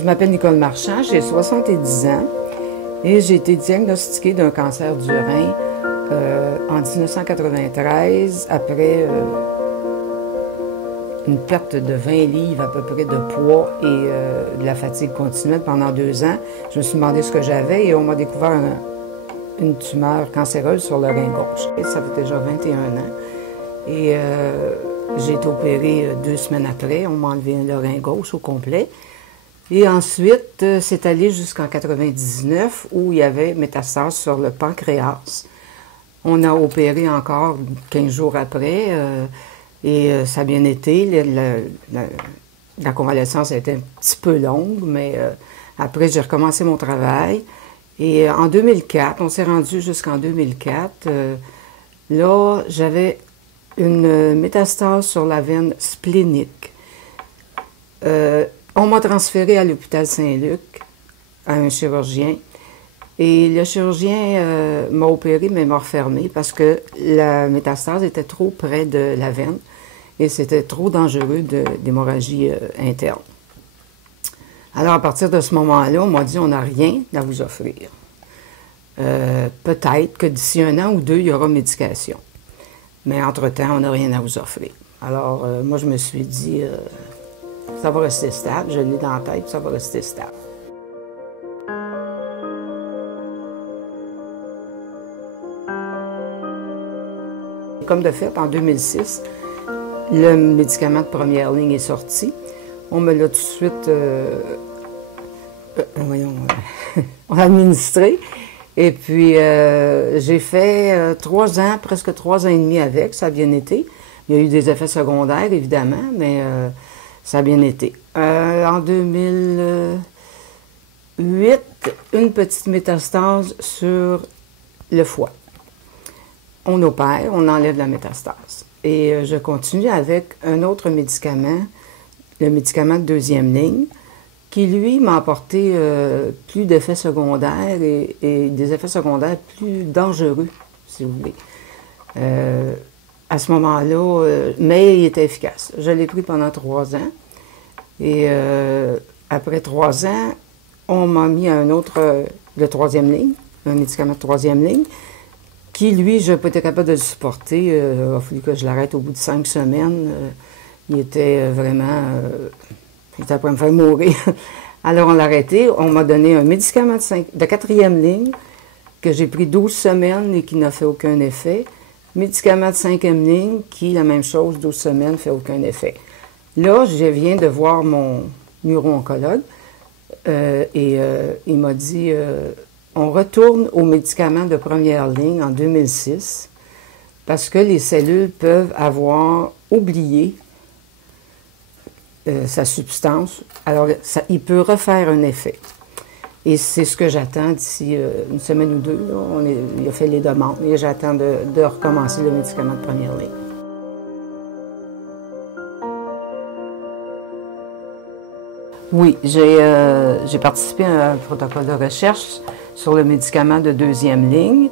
je m'appelle Nicole Marchand, j'ai 70 ans et j'ai été diagnostiquée d'un cancer du rein en 1993 après une perte de 20 livres à peu près de poids et de la fatigue continuelle pendant 2 ans. Je me suis demandé ce que j'avais et on m'a découvert une tumeur cancéreuse sur le rein gauche. Et ça fait déjà 21 ans. Et j'ai été opérée 2 semaines après. On m'a enlevé le rein gauche au complet. Et ensuite, c'est allé jusqu'en 99 où il y avait métastase sur le pancréas. On a opéré encore 15 jours après et ça a bien été. La convalescence a été un petit peu longue, mais après, j'ai recommencé mon travail. Et en 2004, on s'est rendu jusqu'en 2004. Là, j'avais une métastase sur la veine splénique. On m'a transféré à l'hôpital Saint-Luc, à un chirurgien. Et le chirurgien m'a opéré, mais m'a refermé parce que la métastase était trop près de la veine et c'était trop dangereux d'hémorragie interne. Alors, à partir de ce moment-là, on m'a dit, on n'a rien à vous offrir. Peut-être que d'ici 1 an ou 2, il y aura médication. Mais entre-temps, on n'a rien à vous offrir. Alors, moi, je me suis dit, ça va rester stable. Je l'ai dans la tête, ça va rester stable. Comme de fait, en 2006, le médicament de première ligne est sorti. On me l'a tout de suite administré. Et puis, j'ai fait 3 ans, presque 3 ans et demi avec. Ça a bien été. Il y a eu des effets secondaires, évidemment, mais ça a bien été. En 2008, une petite métastase sur le foie. On opère, on enlève la métastase. Et je continue avec un autre médicament, le médicament de 2e ligne, qui, lui, m'a apporté plus d'effets secondaires et des effets secondaires plus dangereux, si vous voulez. À ce moment-là, mais il était efficace. Je l'ai pris pendant 3 ans. Et après 3 ans, on m'a mis à un autre, de 3e ligne, un médicament de 3e ligne, qui, lui, je n'ai pas été capable de le supporter. Il a fallu que je l'arrête au bout de 5 semaines. Il était vraiment... il était après me faire mourir. Alors, on l'a arrêté. On m'a donné un médicament de 4e ligne que j'ai pris 12 semaines et qui n'a fait aucun effet. Médicament de 5e ligne qui, la même chose, 12 semaines, ne fait aucun effet. Là, je viens de voir mon neuro-oncologue et il m'a dit... on retourne aux médicaments de première ligne en 2006 parce que les cellules peuvent avoir oublié sa substance. Alors, il peut refaire un effet. Et c'est ce que j'attends d'ici 1 semaine ou 2. Là. Il a fait les demandes et j'attends de recommencer le médicament de première ligne. Oui, j'ai participé à un protocole de recherche sur le médicament de 2e ligne.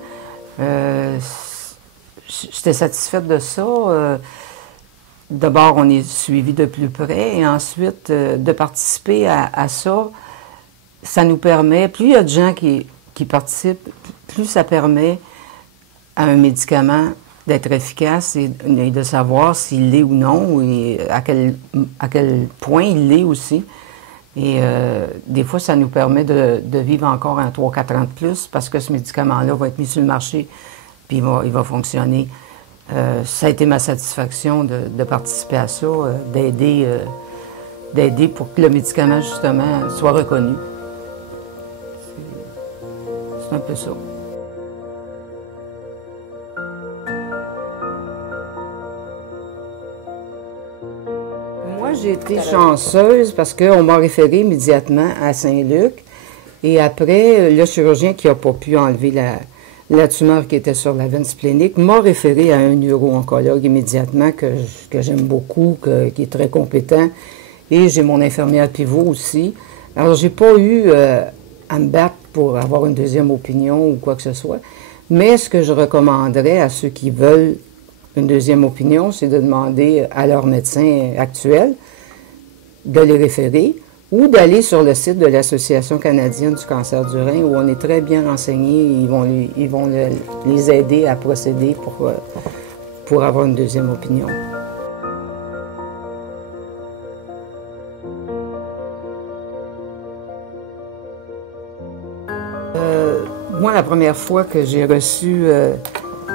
J'étais satisfaite de ça. D'abord, on est suivi de plus près et ensuite, de participer à ça, ça nous permet, plus il y a de gens qui participent, plus ça permet à un médicament d'être efficace et de savoir s'il l'est ou non et à quel point il l'est aussi. Et des fois, ça nous permet de vivre encore un 3-4 ans de plus parce que ce médicament-là va être mis sur le marché puis il va fonctionner. Ça a été ma satisfaction de participer à ça, d'aider pour que le médicament, justement, soit reconnu. C'est un peu ça. Moi, j'ai été chanceuse parce qu'on m'a référé immédiatement à Saint-Luc. Et après, le chirurgien qui n'a pas pu enlever la tumeur qui était sur la veine splénique m'a référé à un neuro-oncologue immédiatement que j'aime beaucoup, qui est très compétent. Et j'ai mon infirmière pivot aussi. Alors, j'ai pas eu à me battre pour avoir une 2e opinion ou quoi que ce soit. Mais ce que je recommanderais à ceux qui veulent une 2e opinion, c'est de demander à leur médecin actuel de les référer ou d'aller sur le site de l'Association canadienne du cancer du rein, où on est très bien renseigné. Ils vont les aider à procéder pour avoir une deuxième opinion. Moi, la première fois que j'ai reçu,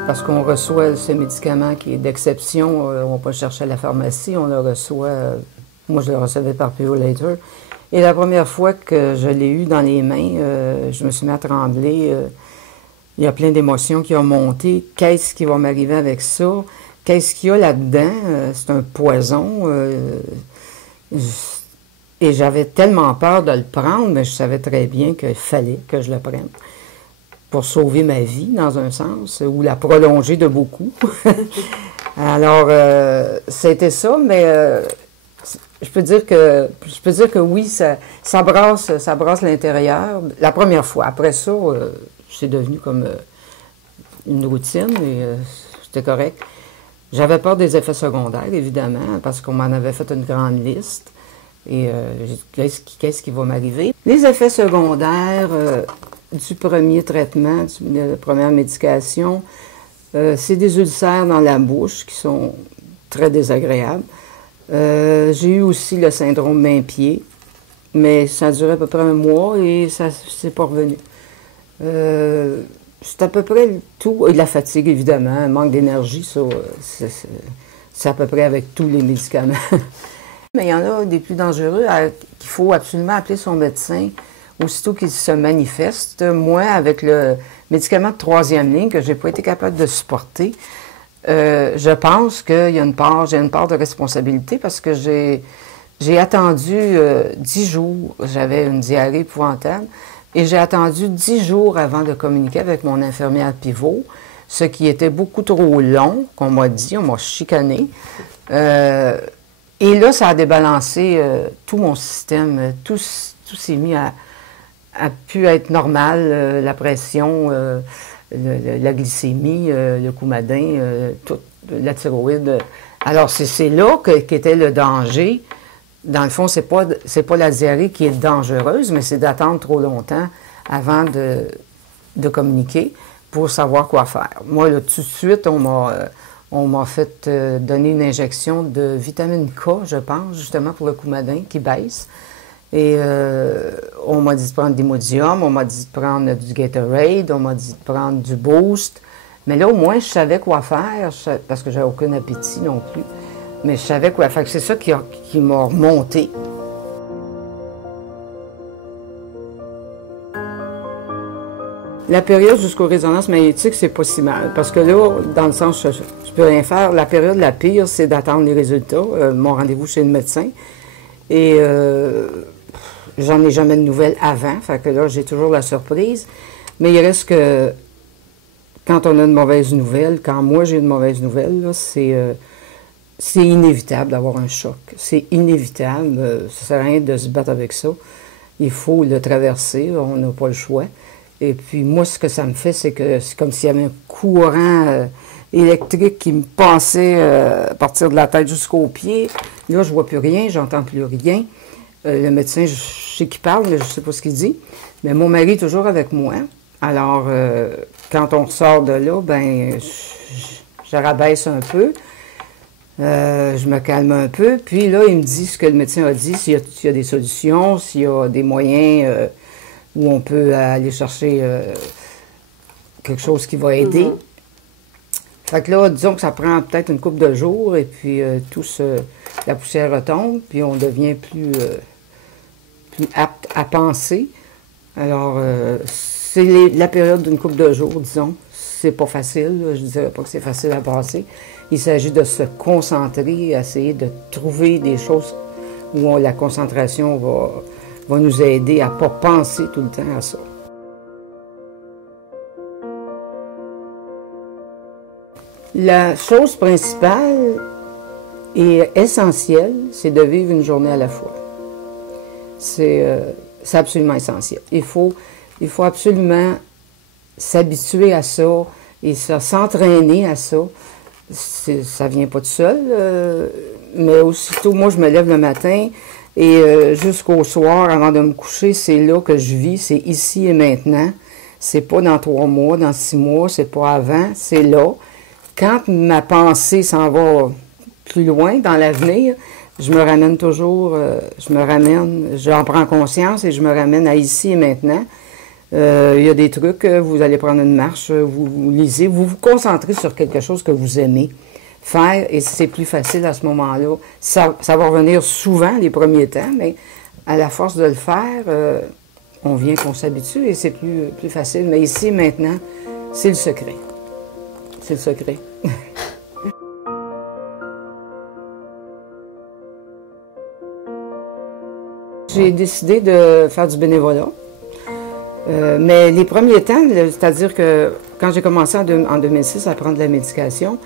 parce qu'on reçoit ce médicament qui est d'exception, on va pas le chercher à la pharmacie, on le reçoit, moi je le recevais par Purolator. Et la première fois que je l'ai eu dans les mains, je me suis mis à trembler. Il y a plein d'émotions qui ont monté. Qu'est-ce qui va m'arriver avec ça? Qu'est-ce qu'il y a là-dedans? C'est un poison. Et j'avais tellement peur de le prendre, mais je savais très bien qu'il fallait que je le prenne pour sauver ma vie, dans un sens, ou la prolonger de beaucoup. Alors, c'était ça, mais je peux dire que oui, ça brasse l'intérieur. La première fois. Après ça, c'est devenu comme une routine, et c'était correct. J'avais peur des effets secondaires, évidemment, parce qu'on m'en avait fait une grande liste. Et j'ai dit, qu'est-ce qui va m'arriver? Les effets secondaires du premier traitement, de la première médication, c'est des ulcères dans la bouche qui sont très désagréables. J'ai eu aussi le syndrome main-pied, mais ça a duré à peu près un mois et ça s'est pas revenu. C'est à peu près tout. Et de la fatigue, évidemment, un manque d'énergie, ça, c'est à peu près avec tous les médicaments. Mais il y en a des plus dangereux qu'il faut absolument appeler son médecin aussitôt qu'il se manifeste. Moi, avec le médicament de troisième ligne que je n'ai pas été capable de supporter, je pense qu'il y a j'ai une part de responsabilité parce que j'ai attendu 10 jours. J'avais une diarrhée épouvantable et j'ai attendu 10 jours avant de communiquer avec mon infirmière pivot, ce qui était beaucoup trop long, qu'on m'a dit, on m'a chicané. Et là, ça a débalancé tout mon système. Tout s'est mis à pu être normal, la pression, la glycémie, le coumadin, toute la thyroïde. Alors, c'est là qu'était le danger. Dans le fond, c'est pas la diarrhée qui est dangereuse, mais c'est d'attendre trop longtemps avant de communiquer pour savoir quoi faire. Moi, là, tout de suite, on m'a fait donner une injection de vitamine K, je pense, justement pour le coumadin qui baisse. Et on m'a dit de prendre d'Imodium, on m'a dit de prendre du Gatorade, on m'a dit de prendre du Boost. Mais là, au moins, je savais quoi faire, parce que j'avais aucun appétit non plus. Mais je savais quoi faire. C'est ça qui m'a remonté. La période jusqu'aux résonances magnétiques, c'est pas si mal. Parce que là, dans le sens, je peux rien faire. La période la pire, c'est d'attendre les résultats. Mon rendez-vous chez le médecin. Et j'en ai jamais de nouvelles avant. Fait que là, j'ai toujours la surprise. Mais il reste que quand on a une mauvaise nouvelle, quand moi j'ai une mauvaise nouvelle, c'est inévitable d'avoir un choc. C'est inévitable. Ça sert à rien de se battre avec ça. Il faut le traverser. On n'a pas le choix. Et puis moi, ce que ça me fait, c'est que c'est comme s'il y avait un courant électrique qui me passait à partir de la tête jusqu'aux pieds. Là, je vois plus rien, j'entends plus rien. Le médecin, je sais qu'il parle, mais je sais pas ce qu'il dit. Mais mon mari est toujours avec moi. Alors, quand on sort de là, ben, je rabaisse un peu. Je me calme un peu. Puis là, il me dit ce que le médecin a dit, s'il y a des solutions, s'il y a des moyens où on peut aller chercher quelque chose qui va aider. Fait que là, disons que ça prend peut-être une couple de jours et puis la poussière retombe, puis on devient plus apte à penser. Alors, c'est la période d'une couple de jours, disons. C'est pas facile, là. Je ne dirais pas que c'est facile à passer. Il s'agit de se concentrer, essayer de trouver des choses où la concentration va nous aider à ne pas penser tout le temps à ça. La chose principale et essentielle, c'est de vivre une journée à la fois. C'est absolument essentiel. Il faut absolument s'habituer à ça et s'entraîner à ça. Ça ne vient pas tout seul, mais aussitôt, moi, je me lève le matin, Et jusqu'au soir, avant de me coucher, c'est là que je vis, c'est ici et maintenant. C'est pas dans 3 mois, dans 6 mois, c'est pas avant, c'est là. Quand ma pensée s'en va plus loin dans l'avenir, je me ramène toujours, j'en prends conscience et je me ramène à ici et maintenant. Il y a des trucs, vous allez prendre une marche, vous lisez, vous vous concentrez sur quelque chose que vous aimez faire et c'est plus facile à ce moment-là. Ça va revenir souvent les premiers temps, mais à la force de le faire, on vient qu'on s'habitue et c'est plus facile. Mais ici, maintenant, c'est le secret. C'est le secret. J'ai décidé de faire du bénévolat. Mais les premiers temps, c'est-à-dire que quand j'ai commencé en 2006 à prendre de la médication,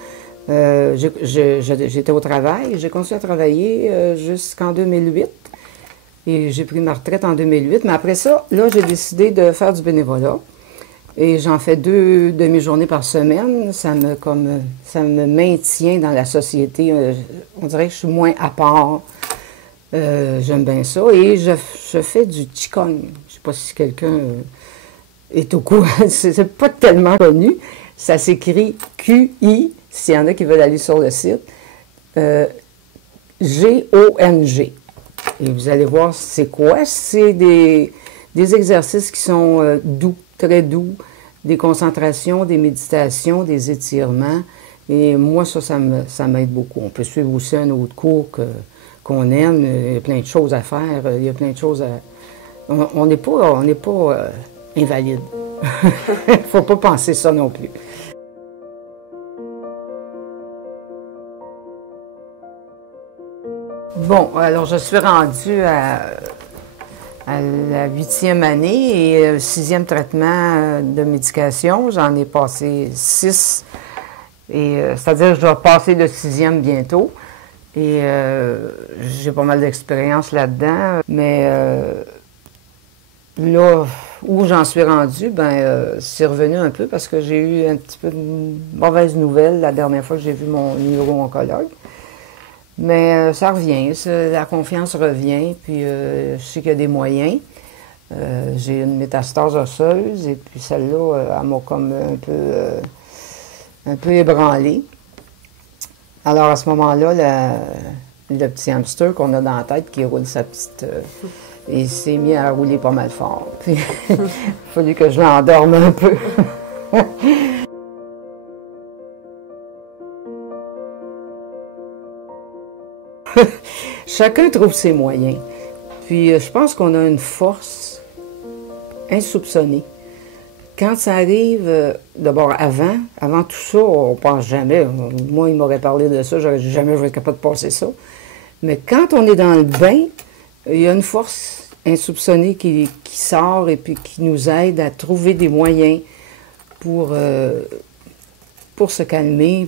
j'étais au travail. J'ai continué à travailler jusqu'en 2008. Et j'ai pris ma retraite en 2008. Mais après ça, là, j'ai décidé de faire du bénévolat. Et j'en fais 2 demi-journées par semaine. Ça me maintient dans la société. On dirait que je suis moins à part. J'aime bien ça. Et je fais du Qigong. Je ne sais pas si quelqu'un est au courant. C'est pas tellement connu. Ça s'écrit QI, s'il y en a qui veulent aller sur le site. G-O-N-G. Et vous allez voir c'est quoi. C'est des exercices qui sont doux, très doux, des concentrations, des méditations, des étirements. Et moi, ça m'aide beaucoup. On peut suivre aussi un autre cours qu'on aime. Il y a plein de choses à faire. Il y a plein de choses à... On n'est pas invalide. Il ne faut pas penser ça non plus. Bon, alors je suis rendue à la 8e année et 6e traitement de médication. J'en ai passé 6. C'est-à-dire que je dois passer le 6e bientôt. Et j'ai pas mal d'expérience là-dedans. Mais là, où j'en suis rendue, c'est revenu un peu parce que j'ai eu un petit peu de mauvaise nouvelle la dernière fois que j'ai vu mon neuro-oncologue. Mais ça revient, la confiance revient, puis je sais qu'il y a des moyens. J'ai une métastase osseuse, et puis celle-là, elle m'a comme un peu ébranlée. Alors à ce moment-là, le petit hamster qu'on a dans la tête qui roule sa petite... il s'est mis à rouler pas mal fort. Puis il a fallu que je l'endorme un peu. Chacun trouve ses moyens. Puis je pense qu'on a une force insoupçonnée. Quand ça arrive, d'abord avant tout ça, on pense jamais. Moi, il m'aurait parlé de ça, j'aurais jamais été capable de passer ça. Mais quand on est dans le bain, il y a une force insoupçonnée qui sort et puis qui nous aide à trouver des moyens pour se calmer,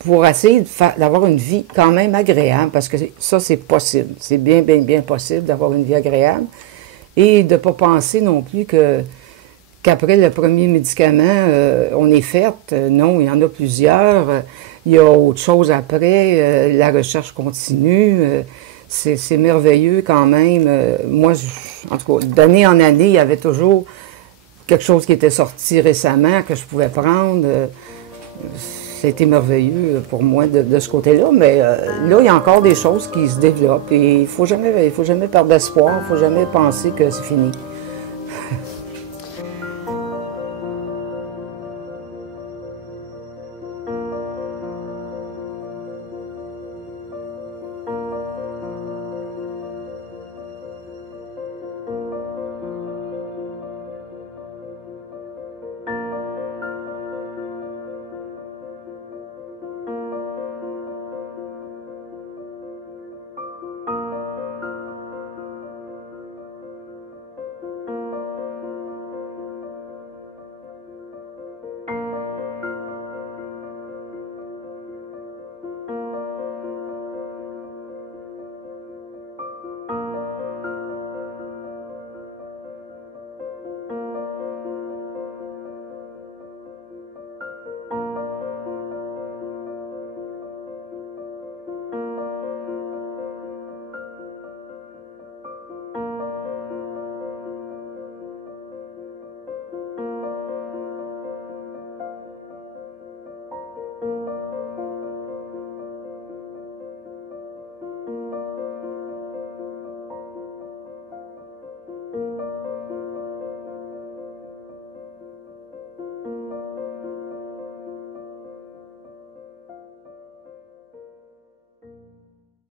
pour essayer d'avoir une vie quand même agréable, parce que ça, c'est possible. C'est bien, bien, bien possible d'avoir une vie agréable. Et de ne pas penser non plus qu'après le premier médicament, on est fait. Non, il y en a plusieurs. Il y a autre chose après. La recherche continue. C'est merveilleux quand même. Moi, en tout cas, d'année en année, il y avait toujours quelque chose qui était sorti récemment que je pouvais prendre. C'était merveilleux pour moi de ce côté-là, mais là, il y a encore des choses qui se développent et il faut jamais perdre d'espoir, il ne faut jamais penser que c'est fini.